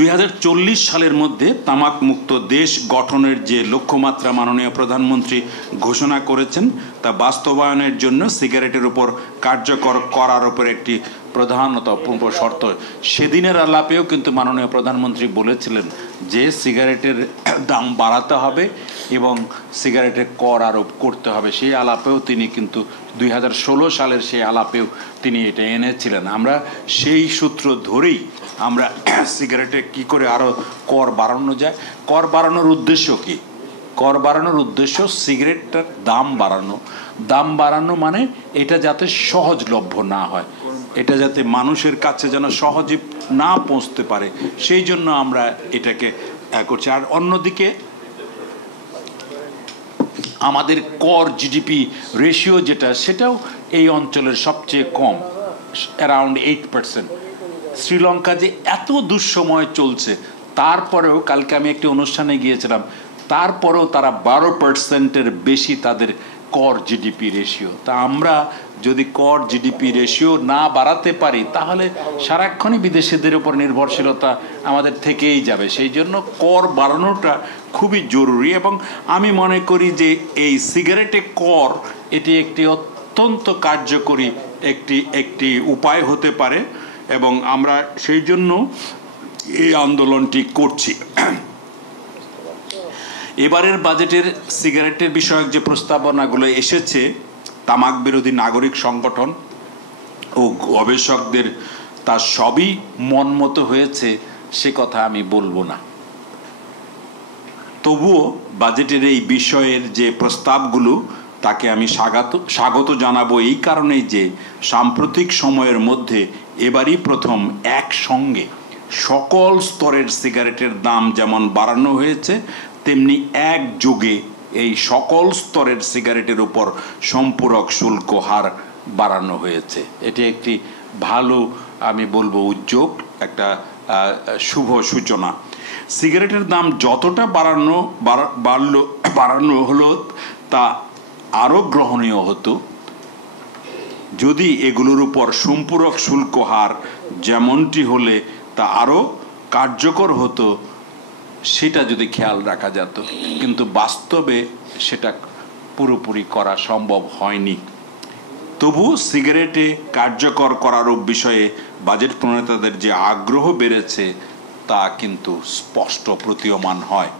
2040 সালের মধ্যে তামাক মুক্ত দেশ গঠনের যে লক্ষ্যমাত্রা মাননীয় প্রধানমন্ত্রী ঘোষণা করেছেন তা বাস্তবায়নের জন্য সিগারেটের উপর কার্যকর করার উপর একটি প্রধানতম শর্ত। সেদিনের আলাপেও কিন্তু মাননীয় প্রধানমন্ত্রী বলেছিলেন যে সিগারেটের দাম বাড়াতে হবে এবং সিগারেটের কর আরোপ করতে হবে। সেই আলাপেও তিনি কিন্তু 2016 সালের সেই আলাপেও তিনি এটা এনেছিলেন। আমরা সেই সূত্র ধরেই আমরা সিগারেটে কি করে আরও কর বাড়ানো যায়। কর বাড়ানোর উদ্দেশ্য কি? কর বাড়ানোর উদ্দেশ্য সিগারেটটার দাম বাড়ানো। দাম বাড়ানো মানে এটা যাতে সহজলভ্য না হয়, এটা যাতে মানুষের কাছে যেন সহজে না পৌঁছতে পারে, সেই জন্য আমরা এটাকে করছি। আর অন্যদিকে আমাদের কর জিডিপি রেশিও যেটা, সেটাও এই অঞ্চলের সবচেয়ে কম, অ্যারাউন্ড 8%। শ্রীলঙ্কা যে এত দুঃসময় চলছে তারপরেও, কালকে আমি একটি অনুষ্ঠানে গিয়েছিলাম, তারপরেও তারা 12%-এর বেশি তাদের কর জিডিপি রেশিও। তা আমরা যদি কর জিডিপি রেশিও না বাড়াতে পারি তাহলে সারাক্ষণই বিদেশিদের উপর নির্ভরশীলতা আমাদের থেকেই যাবে। সেই জন্য কর বাড়ানোটা খুবই জরুরি এবং আমি মনে করি যে এই সিগারেটে কর এটি একটি অত্যন্ত কার্যকরী একটি উপায় হতে পারে এবং আমরা সেই জন্য এই আন্দোলনটি করছি। এবারের বাজেটের সিগারেটের বিষয়ক যে প্রস্তাবনাগুলো এসেছে, তামাক বিরোধী নাগরিক সংগঠন ও গবেষকদের তা সবই মনমতো হয়েছে সে কথা আমি বলবো না। তবুও বাজেটের এই বিষয়ের যে প্রস্তাবগুলো তাকে আমি স্বাগত জানাবো এই কারণেই যে সাম্প্রতিক সময়ের মধ্যে এবারই প্রথম একসঙ্গে সকল স্তরের সিগারেটের দাম যেমন বাড়ানো হয়েছে, তেমনি একযোগে এই সকল স্তরের সিগারেটের উপর সম্পূরক শুল্ক হার বাড়ানো হয়েছে। এটি একটি ভালো, আমি বলবো, উদ্যোগ, একটা শুভ সূচনা। সিগারেটের দাম যতটা বাড়ানো হলো তা আরও গ্রহণীয় হতো যদি এগুলোর উপর সম্পূরক শুল্ক হার যেমনটি হলে তা আরও কার্যকর হতো, সেটা যদি খেয়াল রাখা যেত। কিন্তু বাস্তবে সেটা পুরোপুরি করা সম্ভব হয়নি। তবু সিগারেটে কার্যকর করার বিষয়ে বাজেট প্রণেতাদের যে আগ্রহ বেড়েছে তা কিন্তু স্পষ্ট প্রতীয়মান হয়।